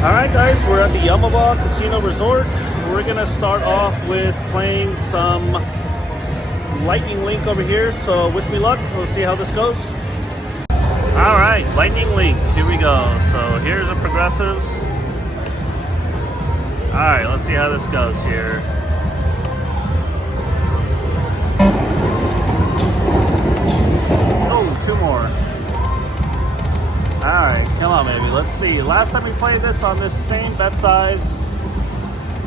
Alright guys, we're at the Yamava Casino Resort. We're gonna start off with playing some Lightning Link over here, so wish me luck. We'll see how this goes. Alright, Lightning Link, here we go. So here's the progressives. Alright, let's see how this goes here. Oh, two more. Alright, come on baby, let's see. Last time we played this on this same bet size,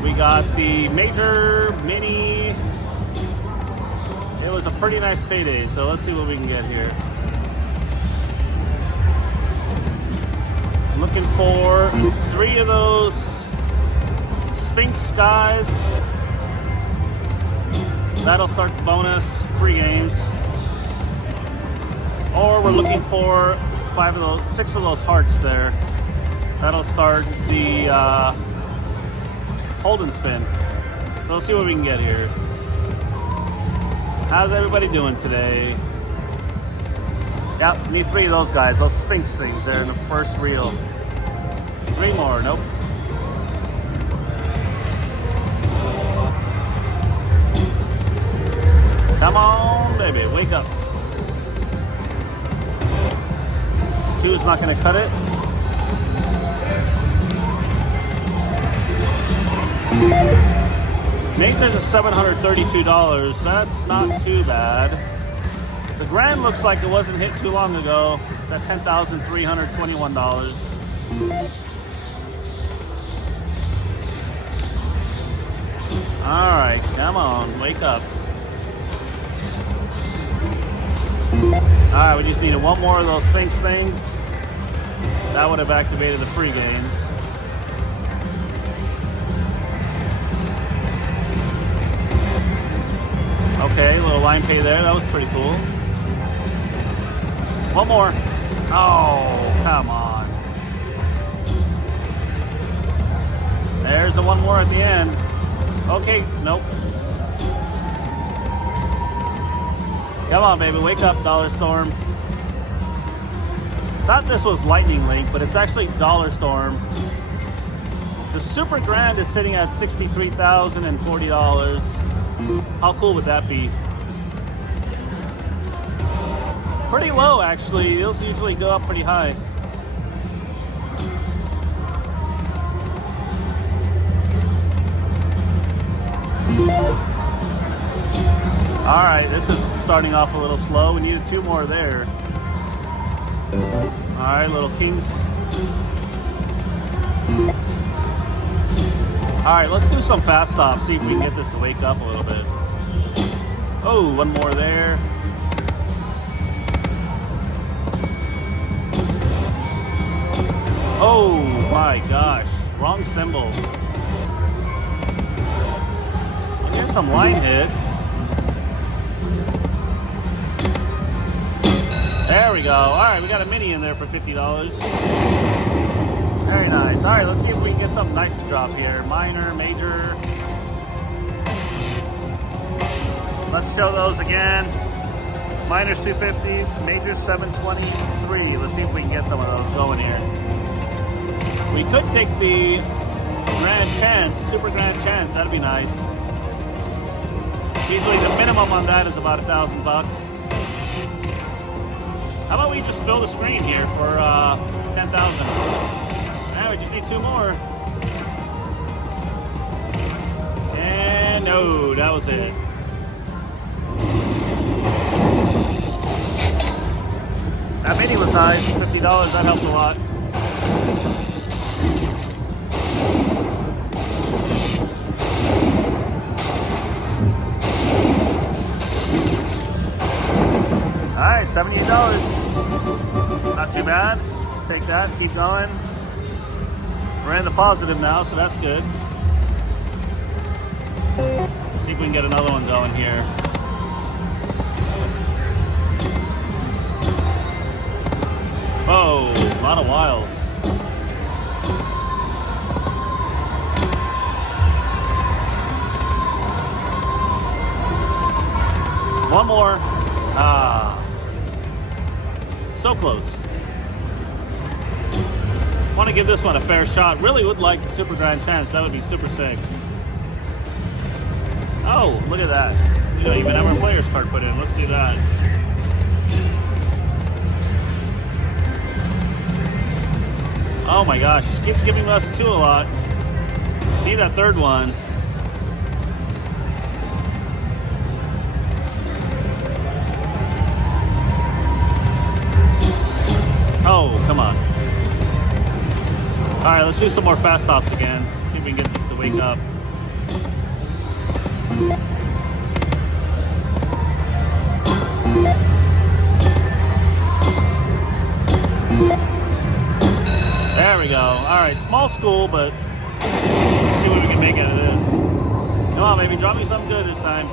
we got the major, mini. It was a pretty nice payday, so let's see what we can get here. Looking for 3 of those Sphinx guys. That'll start the bonus, 3 games. Or we're looking for 6 of those hearts there. That'll start the hold and spin. So let's see what we can get here. How's everybody doing today? Yep, need 3 of those guys, those Sphinx things there in the first reel. 3 more, nope. Come on, baby, wake up. 2 is not going to cut it. Majors is $732. That's not too bad. The grand looks like it wasn't hit too long ago. It's at $10,321. All right, come on, wake up. All right, we just needed 1 more of those Sphinx things. That would have activated the free games. Okay, little line pay there. That was pretty cool. 1 more. Oh, come on. There's the 1 more at the end. Okay, nope. Come on, baby, wake up, Dollar Storm. Thought this was Lightning Link, but it's actually Dollar Storm. The Super Grand is sitting at $63,040. How cool would that be? Pretty low, actually. Those usually go up pretty high. All right, this is starting off a little slow. We needed 2 more there. All right, little kings. All right, let's do some fast stops, see if we can get this to wake up a little bit. Oh, 1 more there. Oh my gosh, wrong symbol. We're getting some line hits. There we go. All right, we got a mini in there for $50. Very nice. All right, let's see if we can get something nice to drop here. Minor, major. Let's show those again. Minor's 250, major's 723. Let's see if we can get some of those going here. We could take the Grand Chance, Super Grand Chance. That'd be nice. Usually the minimum on that is about $1,000. How about we just fill the screen here for 10,000? Now we just need 2 more. And no, that was it. That mini was nice, $50, that helped a lot. All right, $78. Not too bad. Take that, keep going. We're in the positive now, so that's good. See if we can get another one going here. Oh, a lot of wilds. One more. So close. Want to give this one a fair shot. Really would like the Super Grand Chance. That would be super sick. Oh, look at that. We don't even have our player's card put in. Let's do that. Oh my gosh, she keeps giving us 2 a lot. Need that third one. Oh, come on. All right, let's do some more fast stops again. See if we can get this to wake up. There we go. All right, small school, but let's see what we can make out of this. Come on, baby, drop me something good this time.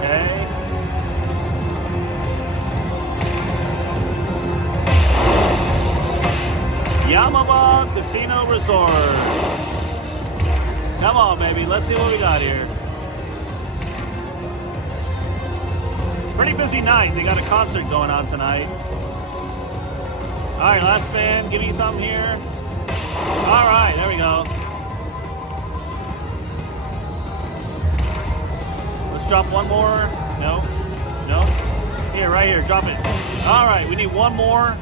Okay. Yamaba Casino Resort. Come on, baby. Let's see what we got here. Pretty busy night. They got a concert going on tonight. All right, last spin. Give me something here. All right, there we go. Let's drop one more. No. No. Here, right here. Drop it. All right, we need one more.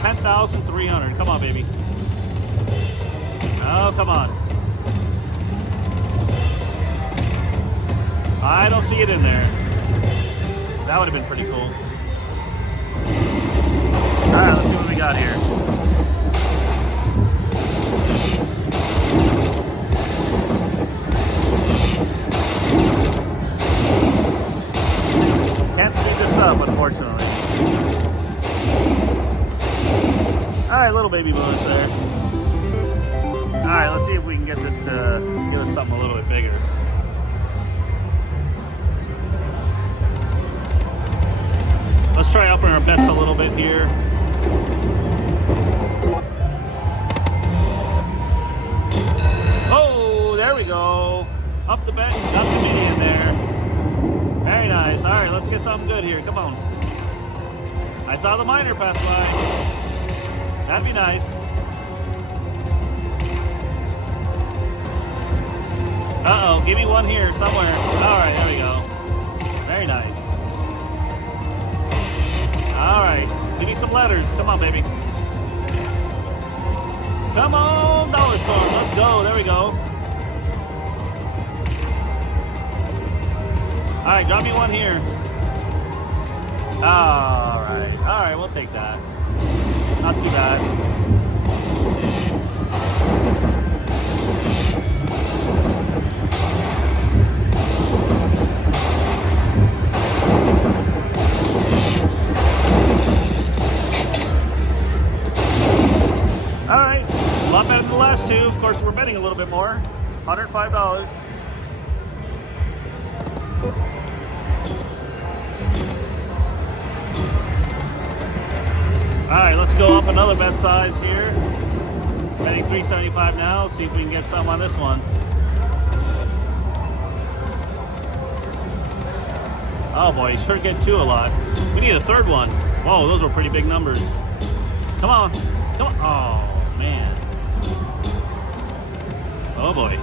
10,300. Come on, baby. Oh, come on. I don't see it in there. That would have been pretty cool. All right, let's see what we got here. Can't speed this up, unfortunately. All right, little baby bonus there. All right, let's see if we can get this to give us something a little bit bigger. Let's try upping our bets a little bit here. Oh, there we go. Up the bet, up the median there. Very nice. All right, let's get something good here. Come on. I saw the miner pass by. That'd be nice. Uh-oh, give me one here somewhere. All right, there we go. Very nice. All right, give me some letters. Come on, baby. Come on, Dollar Storm. Let's go. There we go. All right, drop me one here. All right, we'll take that. Not too bad. All right, a lot better than the last two. Of course, we're betting a little bit more. $105. All right, let's go up another bet size here. Betting $375 now. See if we can get some on this one. Oh boy, you sure get 2 a lot. We need a third one. Whoa, those were pretty big numbers. Come on, come on. Oh man. Oh boy.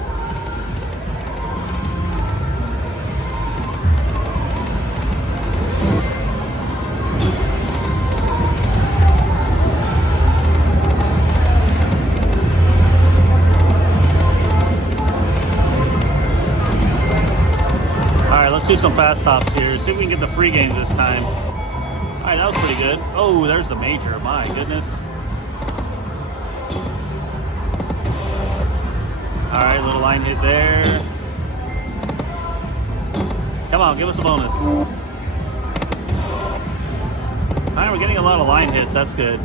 Let's do some fast tops here. See if we can get the free games this time. All right, that was pretty good. Oh, there's the major. My goodness. All right, little line hit there. Come on, give us a bonus. All right, we're getting a lot of line hits. That's good.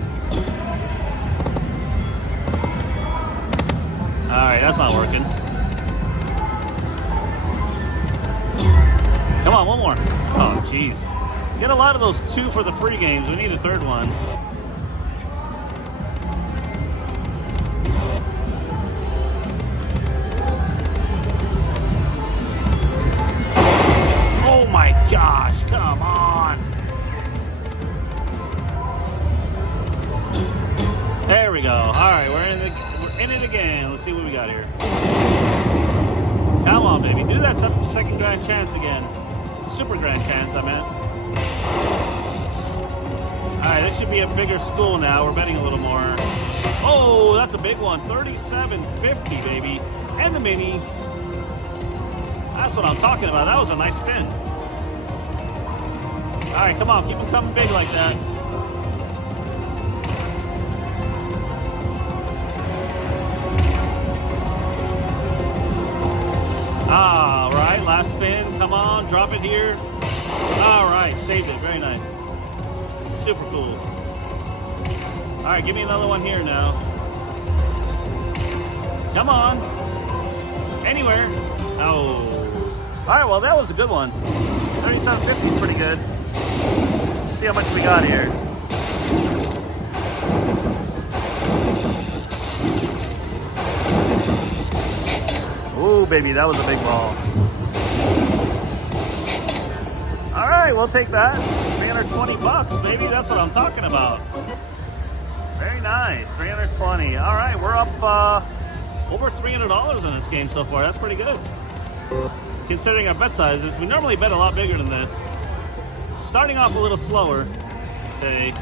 All right, that's not working. Come on, one more. Oh, jeez. Get a lot of those 2 for the free games. We need a third one. Oh my gosh, come on. we go. All right, we're in it again. Let's see what we got here. Come on, baby. Do that second grand chance again. Super grand chance, I meant. All right, this should be a bigger school now. We're betting a little more. Oh, that's a big one. 37.50, baby. And the mini. That's what I'm talking about. That was a nice spin. All right, come on. Keep them coming big like that. All right, last spin. Come on, drop it here. All right, saved it. Very nice. Super cool. All right, give me another one here now. Come on. Anywhere. Oh. All right, well, that was a good one. 37.50 is pretty good. Let's see how much we got here. Ooh, baby, that was a big ball. All right, we'll take that. 320 bucks, baby. That's what I'm talking about. Very nice. 320. All right, we're up over $300 in this game so far. That's pretty good. Considering our bet sizes, we normally bet a lot bigger than this. Starting off a little slower today.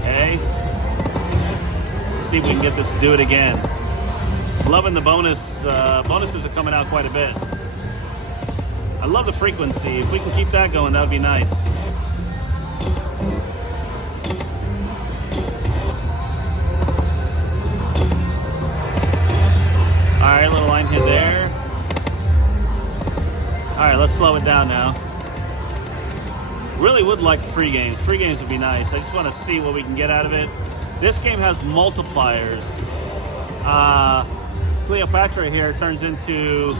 Okay. Let's see if we can get this to do it again. Loving the bonus. Bonuses are coming out quite a bit. I love the frequency. If we can keep that going, that would be nice. All right, little line hit there. All right, let's slow it down now. Really would like free games. Free games would be nice. I just want to see what we can get out of it. This game has multipliers. Cleopatra here turns into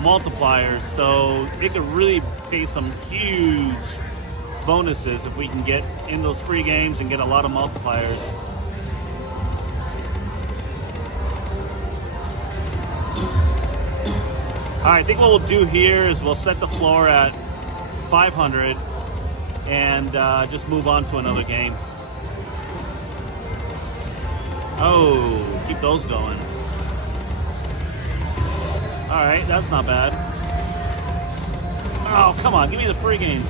multipliers, so it could really pay some huge bonuses if we can get in those free games and get a lot of multipliers. All right, I think what we'll do here is we'll set the floor at 500 and just move on to another game. Oh, keep those going. All right, that's not bad. Oh, come on, give me the free games.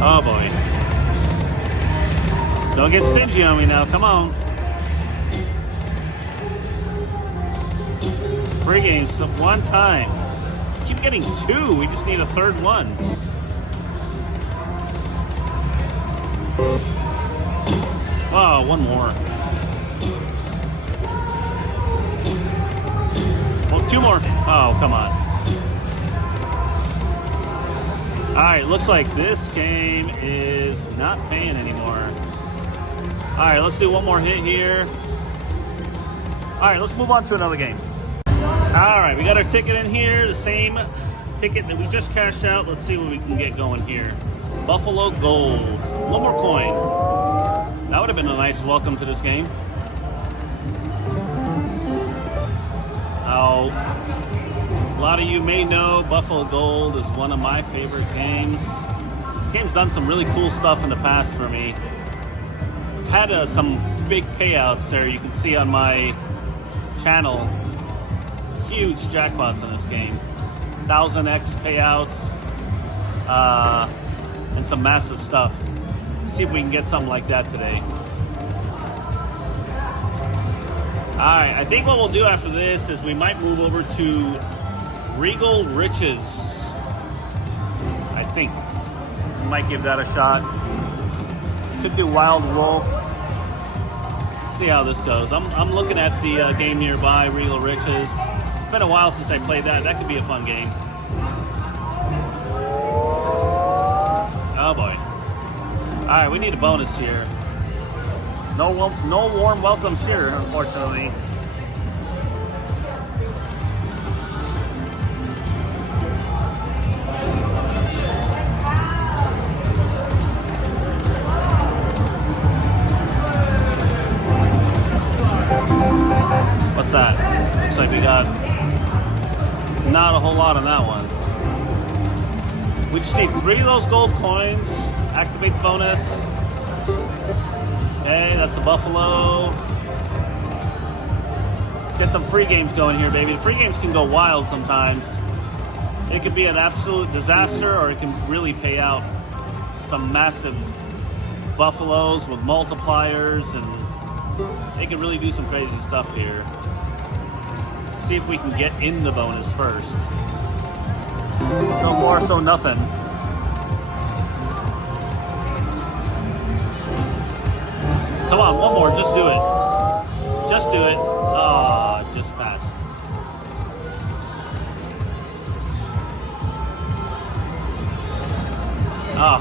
Oh boy. Don't get stingy on me now, come on. Free games, one time. Keep getting two, we just need a third one. Oh, one more. Well, two more. Oh, come on. All right, looks like this game is not paying anymore. All right, let's do one more hit here. All right, let's move on to another game. All right, we got our ticket in here, the same ticket that we just cashed out. Let's see what we can get going here. Buffalo Gold. One more coin. That would have been a nice welcome to this game. Now, a lot of you may know Buffalo Gold is one of my favorite games. The game's done some really cool stuff in the past for me. Had some big payouts there you can see on my channel. Huge jackpots in this game. 1000x payouts and some massive stuff. Let's see if we can get something like that today. Alright, I think what we'll do after this is we might move over to Regal Riches. I think. We might give that a shot. Could do Wild Wolf. See how this goes. I'm looking at the game nearby, Regal Riches. It's been a while since I played that. That could be a fun game. Oh boy. Alright, we need a bonus here. No warm welcomes here, unfortunately. What's that? Looks like we got not a whole lot on that one. We just need 3 of those gold coins. Activate the bonus. Okay, that's the buffalo. Get some free games going here, baby. The free games can go wild sometimes. It could be an absolute disaster, or it can really pay out some massive buffaloes with multipliers, and they can really do some crazy stuff here. See if we can get in the bonus first. So far, so nothing. Come on, one more, just do it. Just do it. Oh, just passed. Oh.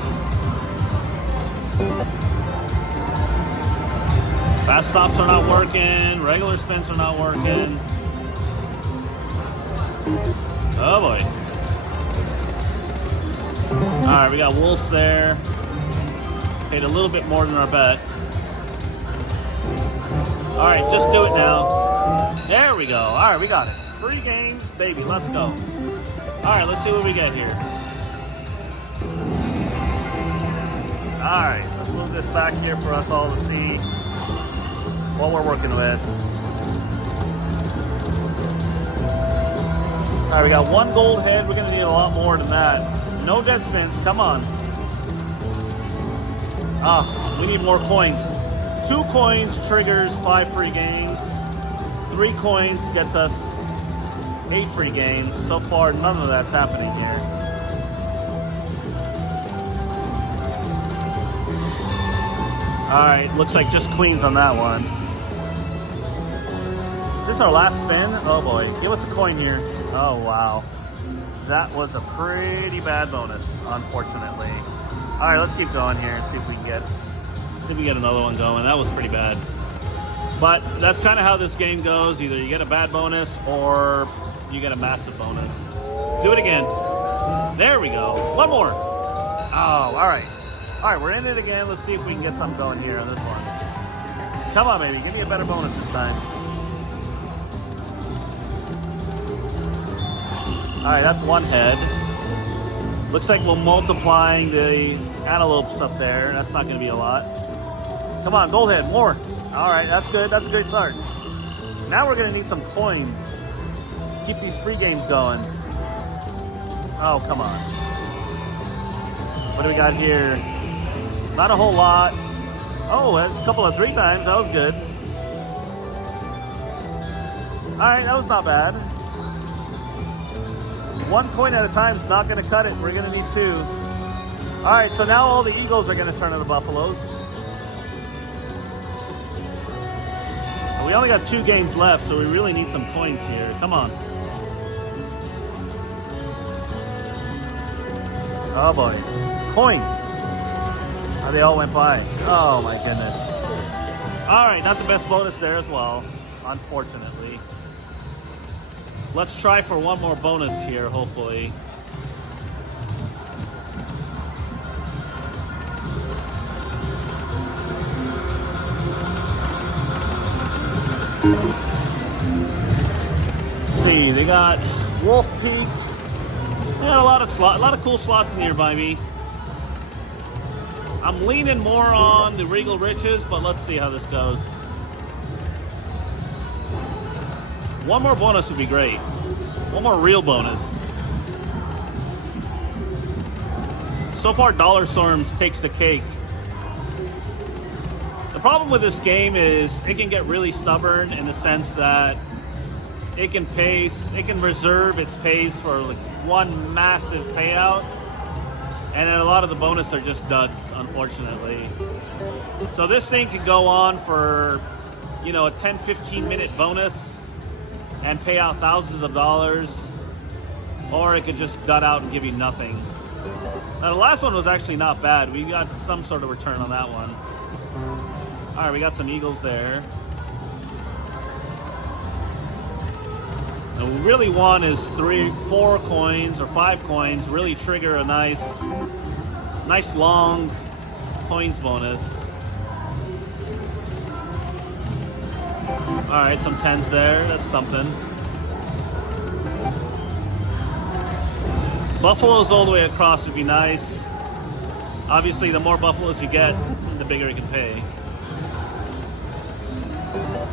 Fast stops are not working. Regular spins are not working. Oh boy. Alright, we got wolves there. Paid a little bit more than our bet. Alright, just do it now. There we go. Alright, we got it. 3 games, baby. Let's go. Alright, let's see what we get here. Alright, let's move this back here for us all to see what we're working with. Alright, we got 1 gold head. We're going to need a lot more than that. No dead spins. Come on. We need more coins. 2 coins triggers 5 free games. 3 coins gets us 8 free games. So far, none of that's happening here. Alright, looks like just queens on that one. Is this our last spin? Oh boy. Give us a coin here. Oh wow. That was a pretty bad bonus, unfortunately. Alright, let's keep going here and see if we can get another one going. That was pretty bad. But that's kind of how this game goes. Either you get a bad bonus or you get a massive bonus. Do it again. There we go. One more. Oh, alright. Alright, we're in it again. Let's see if we can get something going here on this one. Come on, baby. Give me a better bonus this time. Alright, that's 1 head. Looks like we're multiplying the antelopes up there. That's not going to be a lot. Come on, gold head, more. Alright, that's good. That's a great start. Now we're going to need some coins. Keep these free games going. Oh, come on. What do we got here? Not a whole lot. Oh, that's a couple of 3 times. That was good. Alright, that was not bad. 1 coin at a time is not going to cut it. We're going to need 2. Alright, so now all the eagles are going to turn into buffaloes. We only got 2 games left, so we really need some coins here. Come on. Oh boy. Coin. Oh, they all went by. Oh my goodness. Alright, not the best bonus there as well, unfortunately. Let's try for 1 more bonus here, hopefully. Let's see, they got Wolf Peak. They got a lot of cool slots nearby me. I'm leaning more on the Regal Riches, but let's see how this goes. 1 more bonus would be great. 1 more real bonus. So far, Dollar Storms takes the cake. The problem with this game is it can get really stubborn in the sense that it can reserve its pays for like 1 massive payout, and then a lot of the bonus are just duds, unfortunately. So this thing could go on for, you know, a 10-15 minute bonus and pay out thousands of dollars, or it could just dud out and give you nothing. Now the last one was actually not bad. We got some sort of return on that one. All right, we got some eagles there. And what we really want is 3, 4 coins or 5 coins. Really trigger a nice long coins bonus. All right, some 10s there. That's something. Buffaloes all the way across would be nice. Obviously, the more buffaloes you get, the bigger you can pay.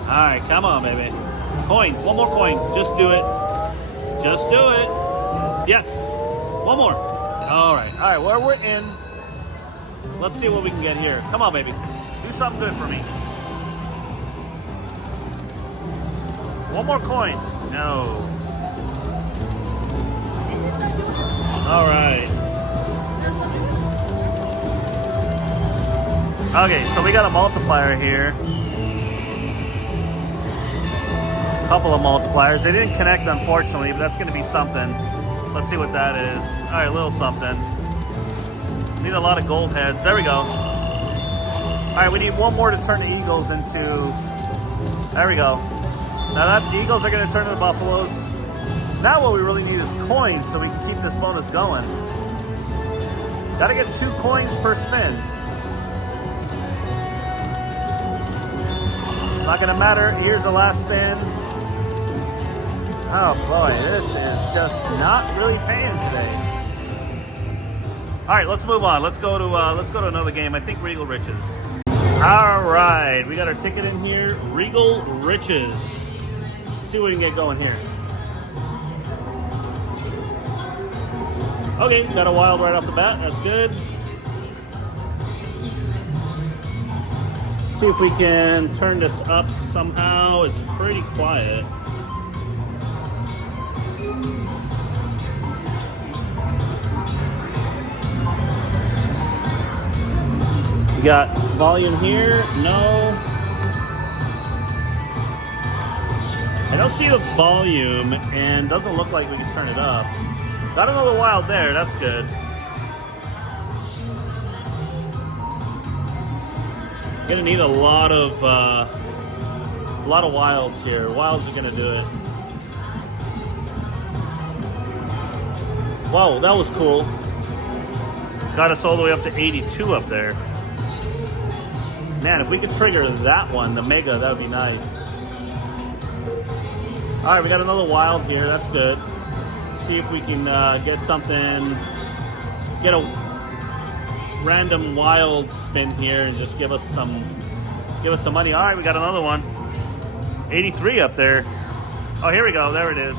All right, come on, baby. Coin, one more coin. Just do it. Just do it. Yes, one more. All right, well, we're in. Let's see what we can get here. Come on, baby. Do something good for me. One more coin. No. All right. Okay, so we got a multiplier here. A couple of multipliers. They didn't connect, unfortunately, but that's going to be something. Let's see what that is. All right, a little something. Need a lot of gold heads. There we go. All right, we need one more to turn the Eagles into... There we go. Now that the Eagles are going to turn into the Buffaloes. Now what we really need is coins so we can keep this bonus going. Got to get 2 coins per spin. Not going to matter. Here's the last spin. Oh boy, this is just not really paying today. All right, let's move on. Let's go to another game. I think Regal Riches. All right, we got our ticket in here. Regal Riches. Let's see what we can get going here. Okay, got a wild right off the bat. That's good. See if we can turn this up somehow. It's pretty quiet. We got volume here. No. I don't see the volume, and doesn't look like we can turn it up. Got another wild there. That's good. Gonna need a lot of wilds here. Wilds are gonna do it. Wow, that was cool. Got us all the way up to 82 up there. Man, if we could trigger that one, the mega, that would be nice. All right, we got another wild here. That's good. See if we can get something. Get a random wild spin here and just give us some money. All right, we got another one. 83 up there. Oh, here we go. There it is.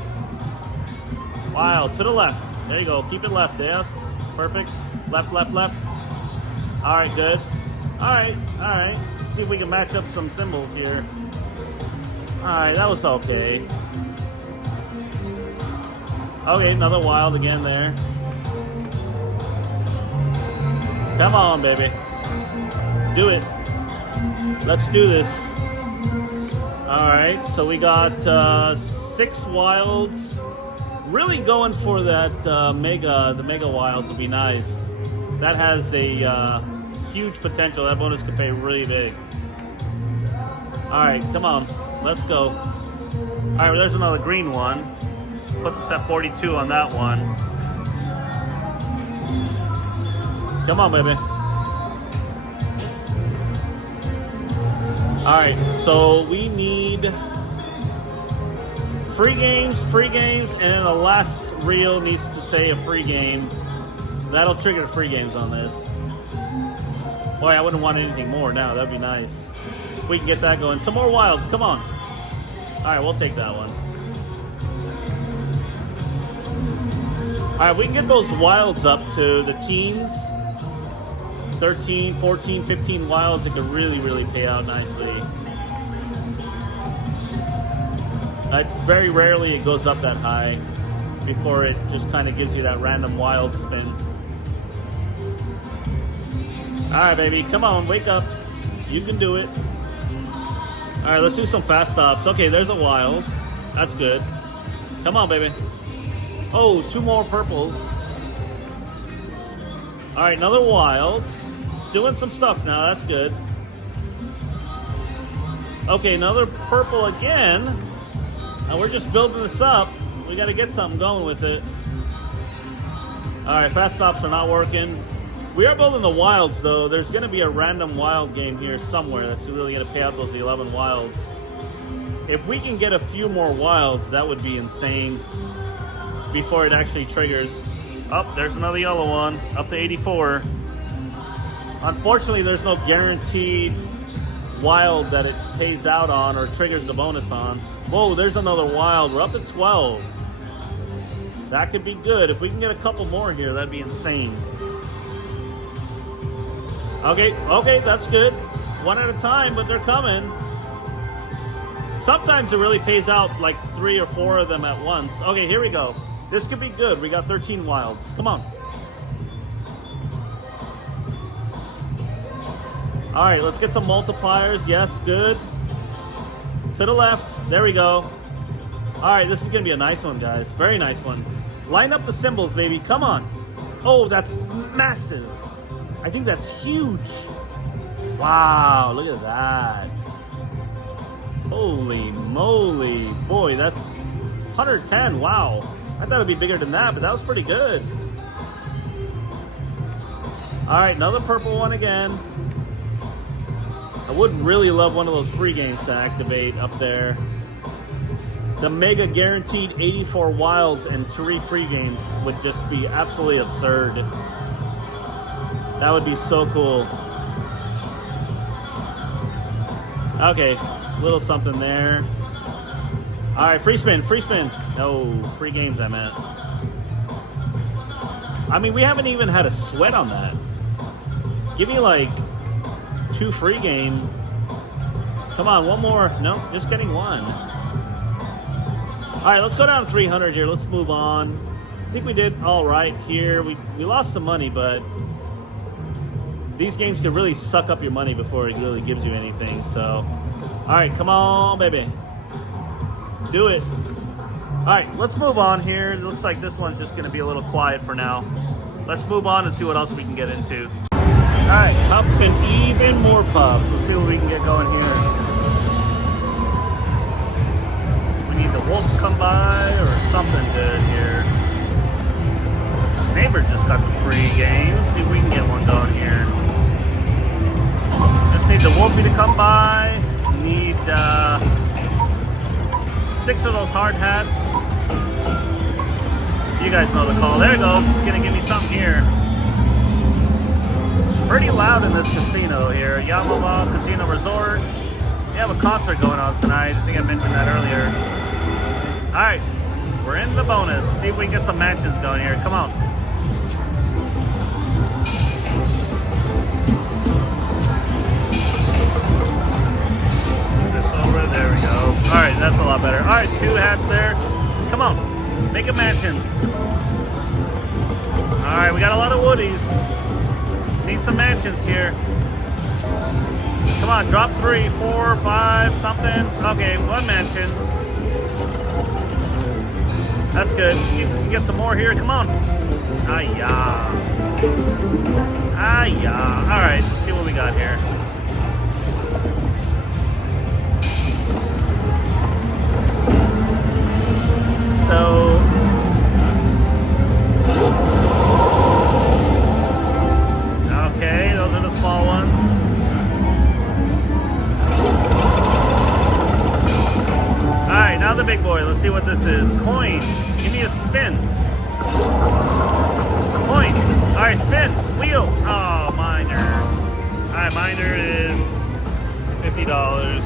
Wild to the left. There you go. Keep it left. Yes, perfect. Left, left, left. All right, good. All right, all right. Let's see if we can match up some symbols here. All right, that was okay. Okay, another wild again there. Come on, baby. Do it. Let's do this. All right, so we got 6 wilds. Really going for that mega. The mega wilds would be nice. That has a huge potential. That bonus could pay really big. All right, come on. Let's go. All right, well, there's another green one. Puts us at 42 on that one. Come on, baby. All right, so we need free games, and then the last reel needs to say a free game. That'll trigger the free games on this. Boy, I wouldn't want anything more now. That'd be nice. We can get that going. Some more wilds, come on. All right, we'll take that one. All right, we can get those wilds up to the teens. 13, 14, 15 wilds. It could really, really pay out nicely. Very rarely it goes up that high before it just kind of gives you that random wild spin. All right, baby, come on, wake up. You can do it. All right, let's do some fast stops. Okay, there's a wild. That's good. Come on, baby. Oh, 2 more purples. All right, another wild. It's doing some stuff now. That's good. Okay, another purple again. And we're just building this up. We got to get something going with it. All right, fast stops are not working. We are building the wilds, though. There's going to be a random wild game here somewhere that's really going to pay out those 11 wilds. If we can get a few more wilds, that would be insane before it actually triggers. Oh, there's another yellow one, up to 84. Unfortunately, there's no guaranteed wild that it pays out on or triggers the bonus on. Whoa, there's another wild. We're up to 12. That could be good. If we can get a couple more here, that'd be insane. Okay, that's good. One at a time, but they're coming. Sometimes it really pays out like 3 or 4 of them at once. Okay, here we go. This could be good. We got 13 wilds. Come on. All right, let's get some multipliers. Yes, good. To the left. There we go. All right, this is going to be a nice one, guys. Very nice one. Line up the symbols, baby. Come on. Oh, that's massive. I think that's huge. Wow, look at that. Holy moly. Boy, that's 110. Wow. I thought it'd be bigger than that, but that was pretty good. All right, another purple one again. I would really love one of those free games to activate up there. The mega guaranteed 84 wilds and 3 free games would just be absolutely absurd. That would be so cool. Okay, little something there. All right, free spin, free spin. No, free games I meant. I mean, we haven't even had a sweat on that. Give me like 2 free game. Come on, one more. No, just getting 1. All right, let's go down to 300 here. Let's move on. I think we did all right here. We lost some money, but these games can really suck up your money before it really gives you anything. So, all right, come on, baby. Do it. All right, let's move on here. It looks like this one's just going to be a little quiet for now. Let's move on and see what else we can get into. All right, Huff and even more Puff. Let's see what we can get going here. We need the wolf to come by or something good here. Neighbor just got the free game. Let's see if we can get one going here. Just need the wolfie to come by. Need 6 of those hard hats. You guys know the call. There you go. It's gonna give me something here. Pretty loud in this casino here. Yamama Casino Resort. We have a concert going on tonight. I think I mentioned that earlier. Alright, we're in the bonus. See if we can get some mansions going here. Come on. This over. There we go. Alright, that's a lot better. Alright, 2 hats there. Come on. Make a mansion. Alright, we got a lot of woodies. Need some mansions here. Come on, drop 3, 4, 5, something. Okay, 1 mansion. That's good. Let's see if we can get some more here. Come on. Ah-ya. Ah-ya. Alright, let's see what we got here. So okay, those are the small ones. Alright, now the big boy. Let's see what this is. Coin. Give me a spin. Coin. Alright, spin. Wheel. Oh, minor. Alright, minor is $50.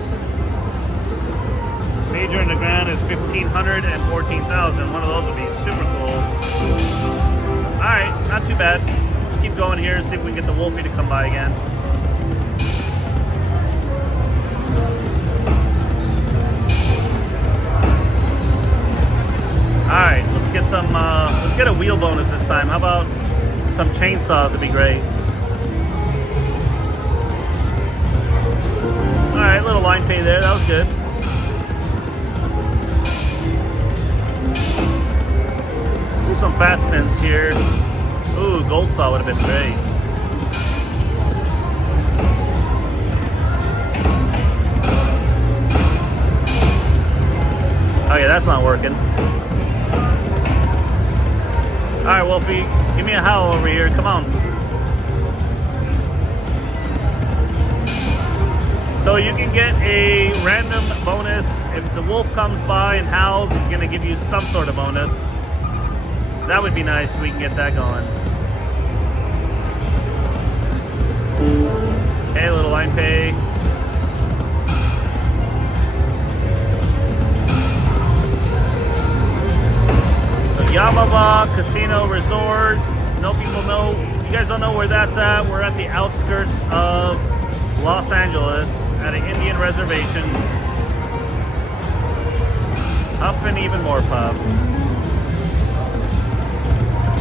Major in the ground is 1,500 and 14,000. One of those would be super cool. Alright, not too bad. Let's keep going here and see if we can get the wolfie to come by again. Alright, let's get a wheel bonus this time. How about some chainsaws would be great. Alright, little line pay there, that was good. Let's do some fast spins here. Ooh, gold saw would have been great. Okay, that's not working. Alright, Wolfie, give me a howl over here. Come on. So you can get a random bonus. If the wolf comes by and howls, he's going to give you some sort of bonus. That would be nice if we can get that going. Okay, little line pay. So Yamava Casino Resort. No people know. You guys don't know where that's at. We're at the outskirts of Los Angeles at an Indian reservation. Huff and even more Puff.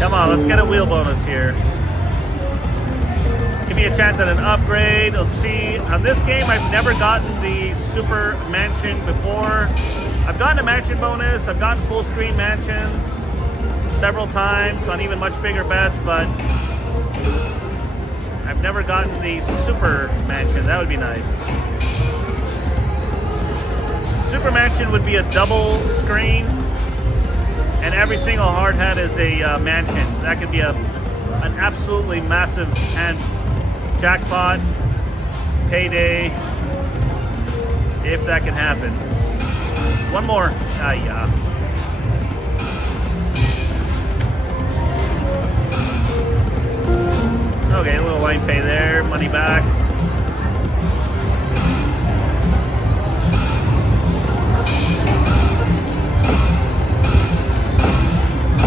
Come on, let's get a wheel bonus here. Give me a chance at an upgrade. Let's see. On this game, I've never gotten the super mansion before. I've gotten a mansion bonus. I've gotten full screen mansions several times on even much bigger bets, but I've never gotten the super mansion. That would be nice. Super mansion would be a double screen, and every single hard hat is a mansion. That could be an absolutely massive hand jackpot payday if that can happen. One more. Yeah. Okay, a little line pay there. Money back.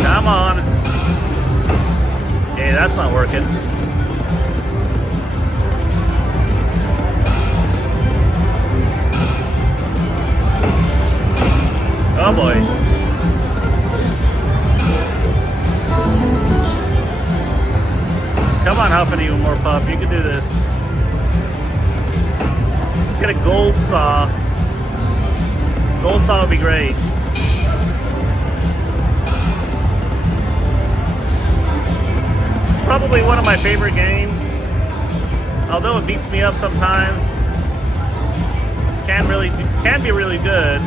Come on. Hey, that's not working. Oh boy. Come on, Huff and even more Puff. You can do this. Let's get a gold saw. Gold saw would be great. It's probably one of my favorite games. Although it beats me up sometimes. Can be really good.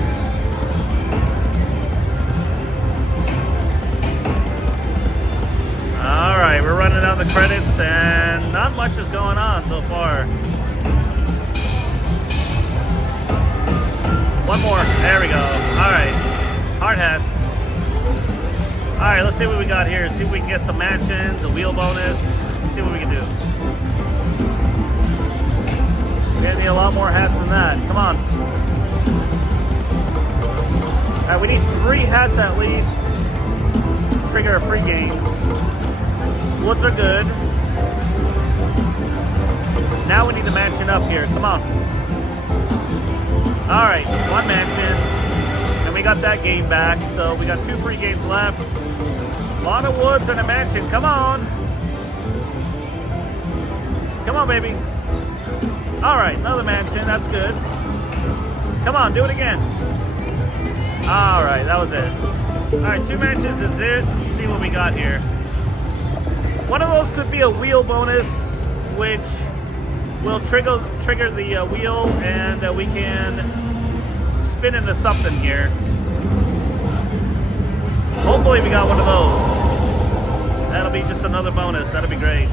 Alright, we're running out the credits and not much is going on so far. One more. There we go. Alright. Hard hats. Alright, let's see what we got here. See if we can get some mansions, a wheel bonus. Let's see what we can do. We're gonna need a lot more hats than that. Come on. Alright, we need 3 hats at least to trigger free games. Woods are good. Now we need to mansion up here. Come on. Alright, 1 mansion. And we got that game back. So we got 2 free games left. A lot of woods and a mansion. Come on. Come on, baby. Alright, another mansion. That's good. Come on, do it again. Alright, that was it. Alright, 2 mansions is it. Let's see what we got here. One of those could be a wheel bonus, which will trigger the wheel, and we can spin into something here. Hopefully we got one of those. That'll be just another bonus. That'll be great.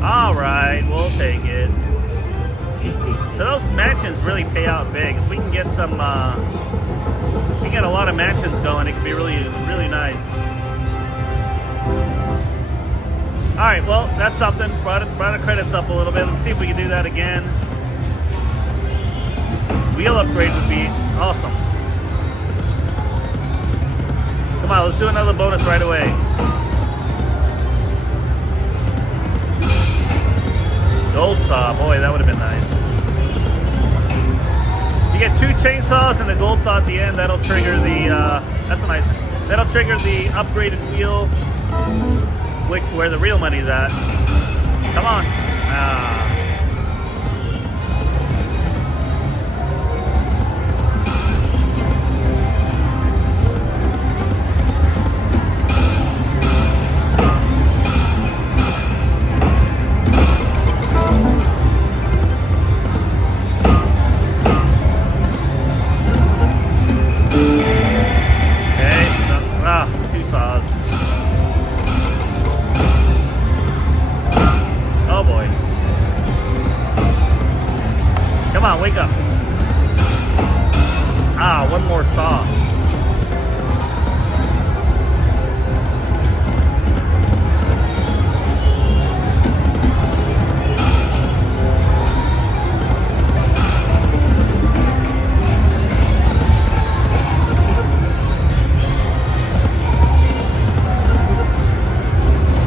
Alright, we'll take it. So those mansions really pay out big. If we can get some, if we can get a lot of mansions going, it could be really, really nice. Alright, well, that's something. Brought the credits up a little bit. Let's see if we can do that again. Wheel upgrade would be awesome. Come on, let's do another bonus right away. Gold saw, boy, that would have been nice. You get 2 chainsaws and the gold saw at the end. That'll trigger the. That's nice. That'll trigger the upgraded wheel, where the real money's at. Come on. Come on, wake up. Ah, one more saw.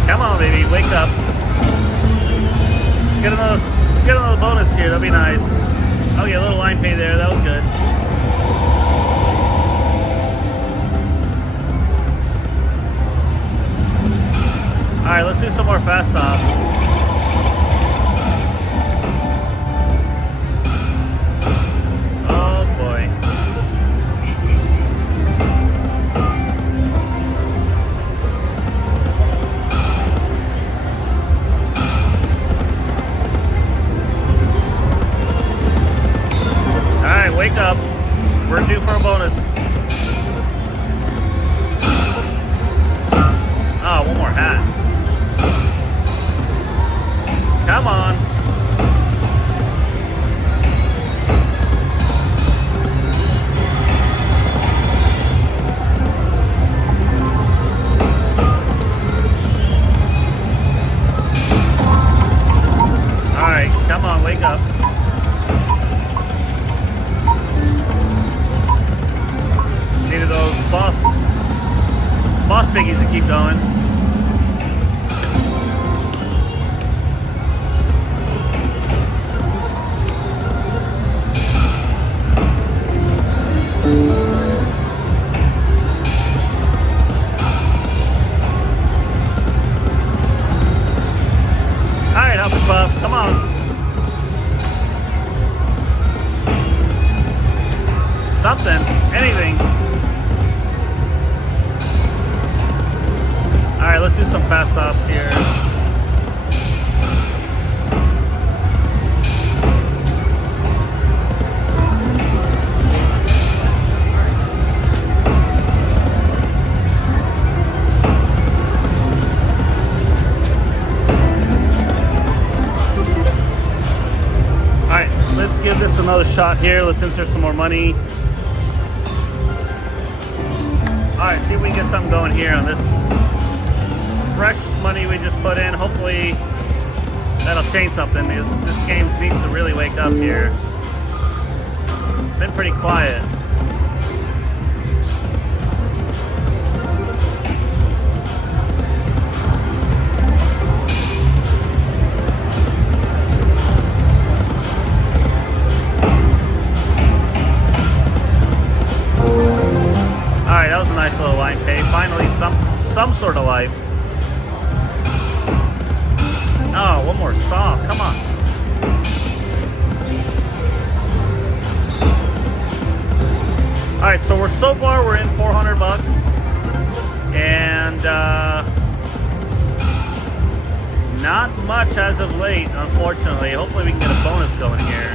Come on, baby, wake up. Let's get another bonus here. That'd be nice. Okay, a little line pay there. That was good. All right, let's do some more fast stops. Oh boy. Wake up. We're due for a bonus. Oh, one more hat. Come on. All right, come on, wake up. Needed those boss piggies to keep going. All right, Huff and Puff, come on. Something, anything. All right, let's do some fast stops here. All right, let's give this another shot here. Let's insert some more money. All right, see if we can get something going here on this fresh money we just put in. Hopefully that'll change something, because this game needs to really wake up here. It's been pretty quiet. Alright, that was a nice little line pay. Finally some sort of life. Oh, one more saw. Come on. All right, so so far we're in 400 bucks, and not much as of late, unfortunately. Hopefully we can get a bonus going here.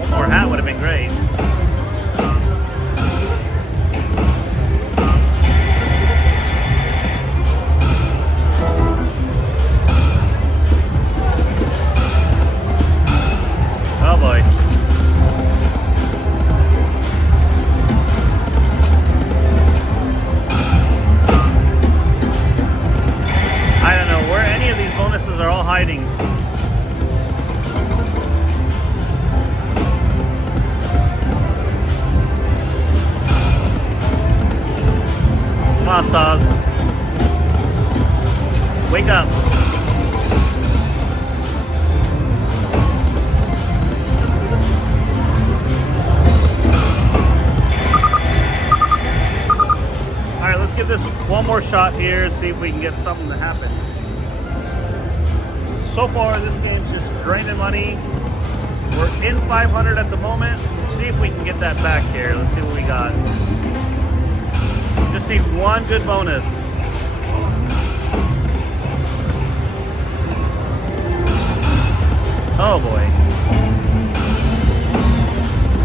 One more hat would have been great. Oh boy. I don't know where any of these bonuses are all hiding. Come on, Saws. Wake up. Alright, let's give this one more shot here, see if we can get something to happen. So far, this game's just draining money. We're in 500 at the moment. Let's see if we can get that back here. Let's see what we got. Just need one good bonus. Oh boy.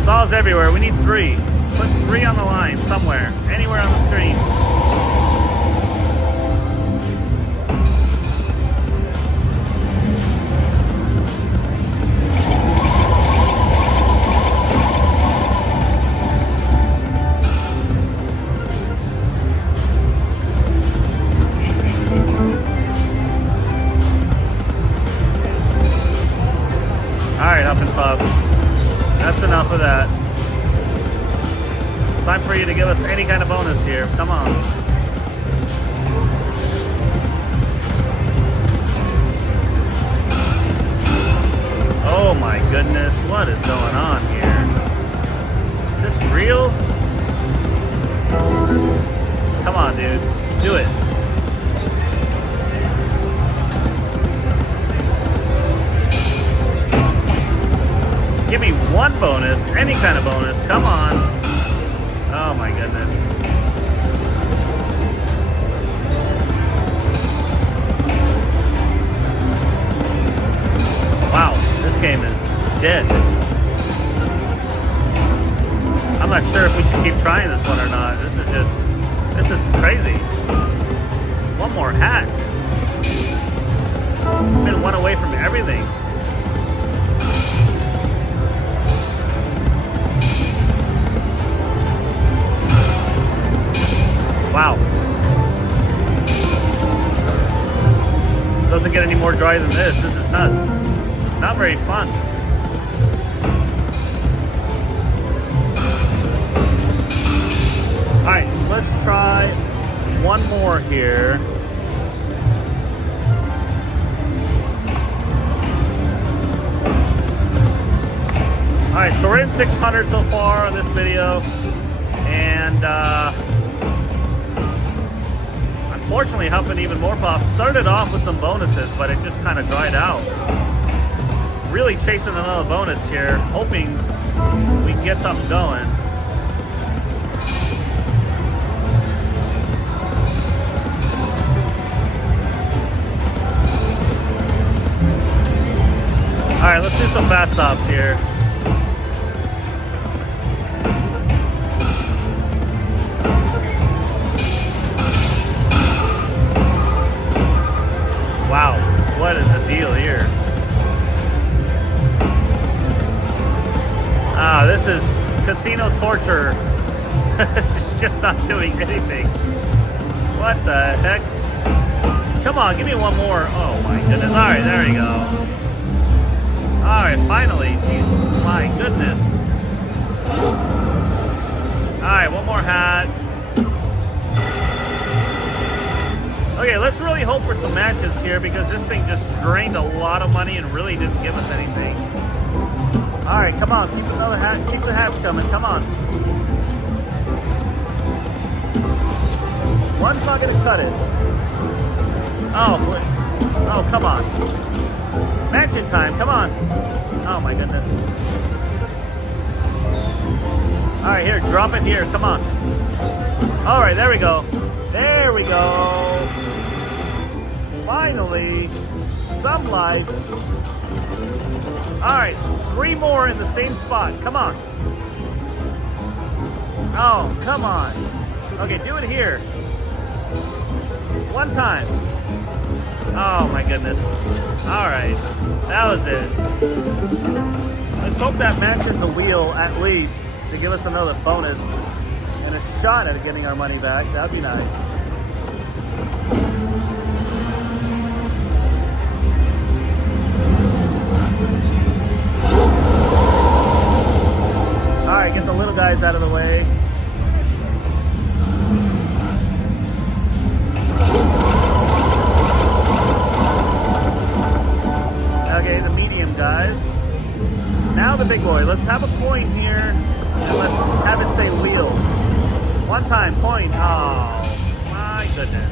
Saws everywhere. We need 3. Put 3 on the line somewhere. Anywhere on the screen. Alright, Huff and Puff. That's enough of that. It's time for you to give us any kind of bonus here. Come on. Oh my goodness, what is going on here? Is this real? Come on, dude. Do it. Give me one bonus, any kind of bonus. Come on. Oh my goodness. Wow, this game is dead. I'm not sure if we should keep trying this one or not. This is crazy. One more hat. I've been one away from everything. Wow. Doesn't get any more dry than this. This is nuts. Not very fun. Alright, let's try one more here. Alright, so we're in 600 so far on this video. And unfortunately, Huff and Even More Pop started off with some bonuses, but it just kind of dried out. Really chasing another bonus here, hoping we can get something going. Alright, let's do some fast stops here. Wow, what is the deal here? Ah, this is casino torture. This is just not doing anything. What the heck? Come on, give me one more. Oh my goodness. Alright, there we go. Alright, finally. Jeez, my goodness. Alright, one more hat. Okay, let's really hope for some matches here because this thing just drained a lot of money and really didn't give us anything. Alright, come on. Keep another hat. Keep the hats coming. Come on. One's not going to cut it. Oh, come on. Mansion time. Come on. Oh, my goodness. Alright, here. Drop it here. Come on. Alright, there we go. There we go. Finally, some light. Alright, 3 more in the same spot. Come on. Oh, come on. Okay, do it here. One time. Oh my goodness. Alright, that was it. Let's hope that matches the wheel at least to give us another bonus and a shot at getting our money back. That'd be nice. Alright, get the little guys out of the way. Okay, the medium guys. Now the big boy. Let's have a coin here and let's have it say wheels. One time, coin. Oh, my goodness.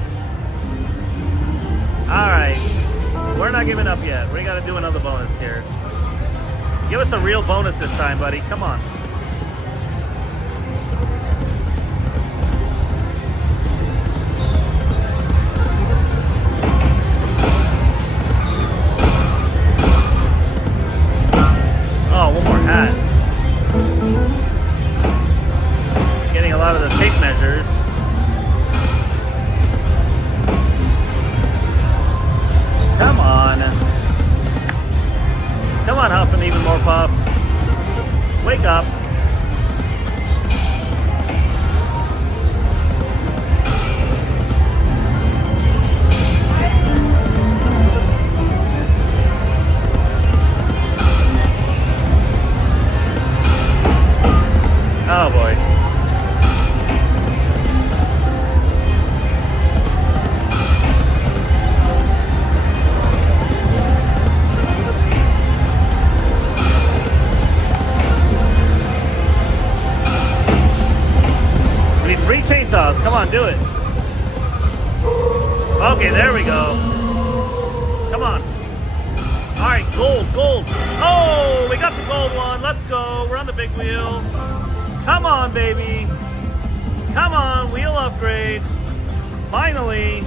Alright, we're not giving up yet. We gotta do another bonus here. Give us a real bonus this time, buddy. Come on. Oh, one more hat. Getting a lot of the tape measures. Come on. Come on, Huff and Even More Puff. Wake up. on, do it. Okay, there we go. Come on. All right, gold. Oh, we got the gold one. Let's go. We're on the big wheel. Come on, baby. Come on, wheel upgrade. Finally.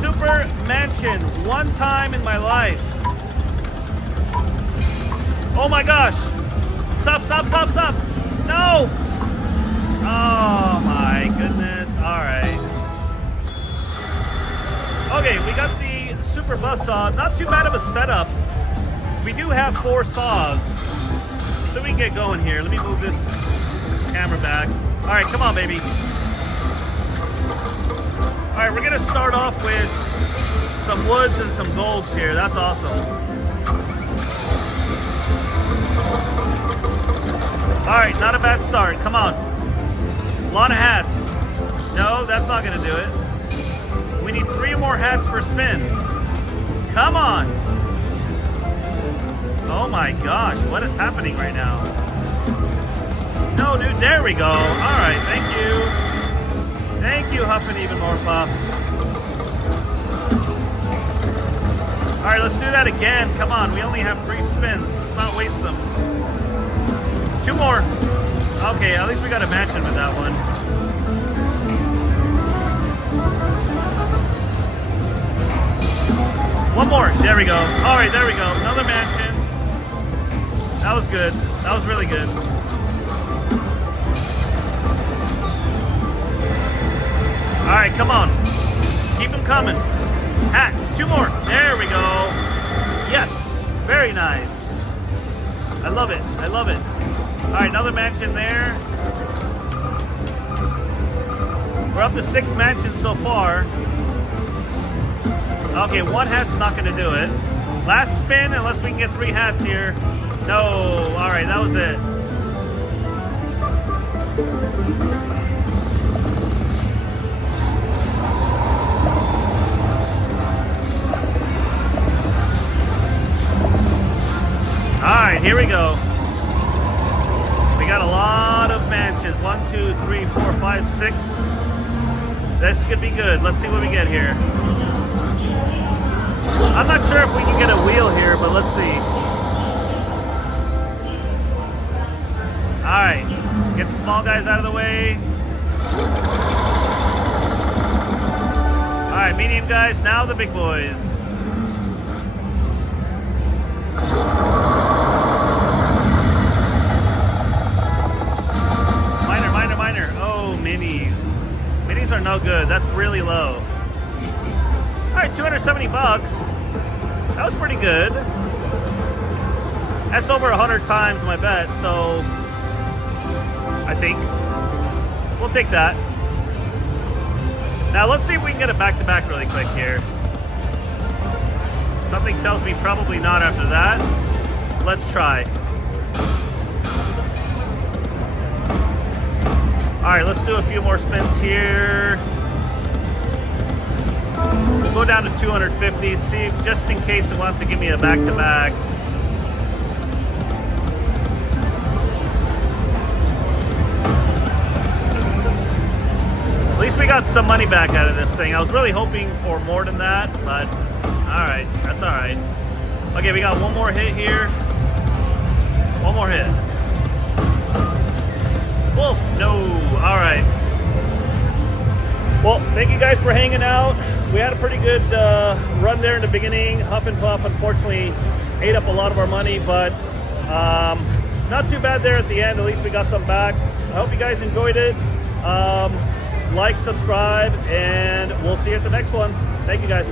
Super mansion. One time in my life. Oh my gosh. Stop. No. Oh my goodness. All right. Okay, we got the super buzz saw. Not too bad of a setup. We do have 4 saws, so we can get going here. Let me move this camera back. All right, come on, baby. All right, we're gonna start off with some woods and some golds here. That's awesome. All right, not a bad start. Come on. A lot of hats. No, that's not gonna do it. We need 3 more hats for spin. Come on. Oh my gosh, what is happening right now? No, dude, there we go. All right, thank you. Thank you, Huff and even more Puff. All right, let's do that again. Come on, we only have 3 spins. Let's not waste them. 2 more. Okay, at least we got a mansion with that one. One more. There we go. All right, there we go. Another mansion. That was good. That was really good. All right, come on. Keep them coming. Hat. 2 more. There we go. Yes. Very nice. I love it. I love it. All right, another mansion there. We're up to 6 mansions so far. Okay, 1 hat's not going to do it. Last spin, unless we can get 3 hats here. No. All right, that was it. All right, here we go. We got a lot of mansions. 1, 2, 3, 4, 5, 6. This could be good. Let's see what we get here. I'm not sure if we can get a wheel here, but let's see. All right, get the small guys out of the way. All right, medium guys, now the big boys. Minor. Oh, minis. Minis are no good. That's really low. All right, 270 bucks. That was pretty good. That's over 100 times my bet, so I think we'll take that. Now let's see if we can get a back-to-back really quick here. Something tells me probably not after that. Let's try. All right, let's do a few more spins here. We'll go down to 250, see, just in case it wants to give me a back-to-back. At least we got some money back out of this thing. I was really hoping for more than that, but all right, that's all right. Okay, we got 1 more hit here. 1 more hit. Wolf, no, all right. Well, thank you guys for hanging out. We had a pretty good run there in the beginning. Huff and Puff unfortunately ate up a lot of our money, but not too bad there at the end. At least we got some back. I hope you guys enjoyed it. Like, subscribe, and we'll see you at the next one. Thank you guys.